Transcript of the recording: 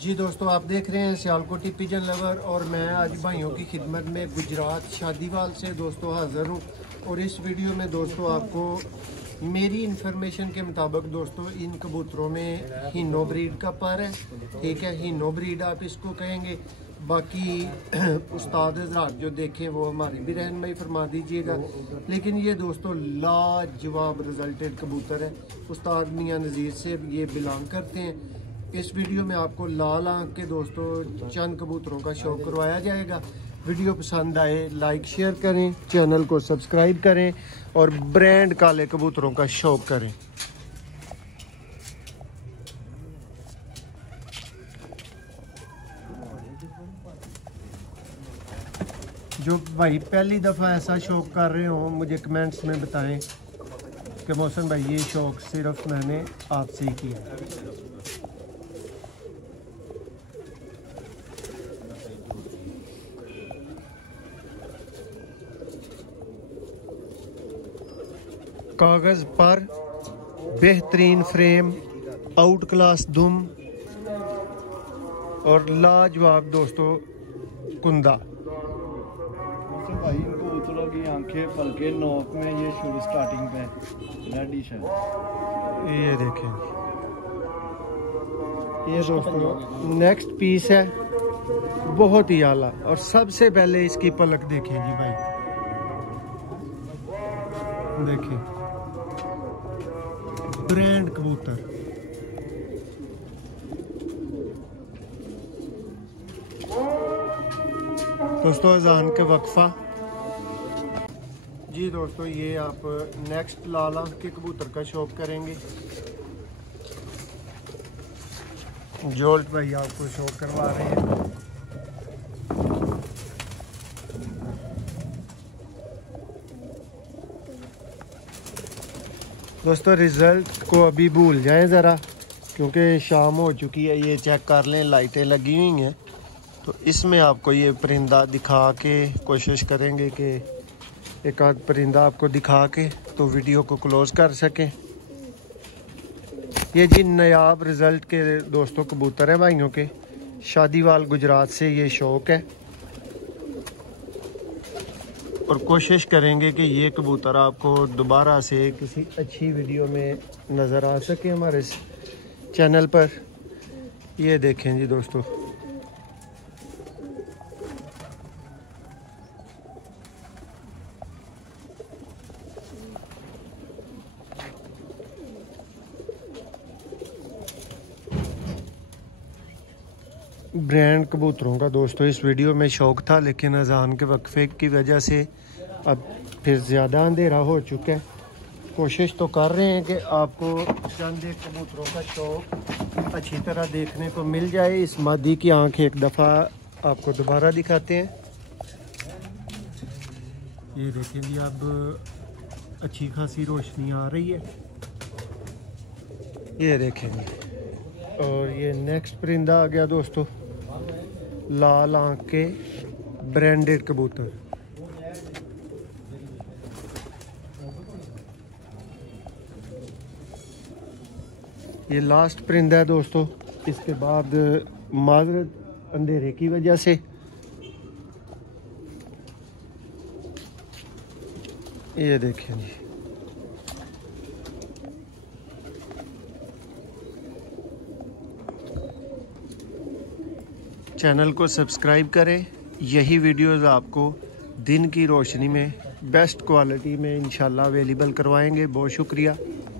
जी दोस्तों, आप देख रहे हैं सियालकोटी पिजन लवर और मैं आज भाइयों की खिदमत में गुजरात शादीवाल से दोस्तों हाज़िर हूँ। और इस वीडियो में दोस्तों आपको मेरी इन्फॉर्मेशन के मुताबिक दोस्तों इन कबूतरों में हीनो ब्रीड का पर है, ठीक है। हीनो ब्रीड आप इसको कहेंगे। बाकी उस्ताद हज़रात जो देखें वो हमारी भी रहनुमाई फरमा दीजिएगा। लेकिन ये दोस्तों लाजवाब रिजल्टेड कबूतर है। उस्ताद मियाँ नज़ीर से ये बिलोंग करते हैं। इस वीडियो में आपको लाल आंख के दोस्तों चंद कबूतरों का शौक करवाया जाएगा। वीडियो पसंद आए लाइक शेयर करें, चैनल को सब्सक्राइब करें और ब्रांड काले कबूतरों का शौक करें। जो भाई पहली दफ़ा ऐसा शौक कर रहे हो मुझे कमेंट्स में बताएं कि मोहसिन भाई ये शौक सिर्फ मैंने आपसे ही किया। कागज़ पर बेहतरीन फ्रेम, आउट क्लास दुम और लाजवाब दोस्तों कुंदा। भाई कबूतरों की आंखें पलके नोक में ये शुरू स्टार्टिंग पे रेडिश है। ये देखें, ये दोस्तों नेक्स्ट पीस है, बहुत ही आला। और सबसे पहले इसकी पलक देखें जी भाई, देखिए ब्रांड कबूतर। दोस्तों अजान के वक्फा। जी दोस्तों, ये आप नेक्स्ट लाल आंख के कबूतर का शौक करेंगे। जोल्ट भाई आपको शौक करवा रहे हैं। दोस्तों रिज़ल्ट को अभी भूल जाएं ज़रा, क्योंकि शाम हो चुकी है। ये चेक कर लें, लाइटें लगी हुई हैं। तो इसमें आपको ये परिंदा दिखा के कोशिश करेंगे कि एक आध परिंदा आपको दिखा के तो वीडियो को क्लोज़ कर सकें। ये जी नायाब रिज़ल्ट के दोस्तों कबूतर हैं भाइयों के, शादीवाल गुजरात से ये शौक है। और कोशिश करेंगे कि ये कबूतर आपको दोबारा से किसी अच्छी वीडियो में नज़र आ सके हमारे चैनल पर। ये देखें जी दोस्तों, ब्रांड कबूतरों का दोस्तों इस वीडियो में शौक था, लेकिन अजान के वक्फे की वजह से अब फिर ज़्यादा अंधेरा हो चुका है। कोशिश तो कर रहे हैं कि आपको चंद एक कबूतरों का शौक अच्छी तरह देखने को मिल जाए। इस मादी की आंख एक दफ़ा आपको दोबारा दिखाते हैं। ये देखें जी, अब अच्छी खासी रोशनी आ रही है। ये देखें जी, और ये नेक्स्ट परिंदा आ गया दोस्तों, लाल आंख के ब्रांडेड कबूतर। ये लास्ट परिंदा है दोस्तों। इसके बाद माजरत अंधेरे की वजह से ये देखें जी, चैनल को सब्सक्राइब करें। यही वीडियोस आपको दिन की रोशनी में बेस्ट क्वालिटी में इंशाल्लाह अवेलेबल करवाएंगे। बहुत शुक्रिया।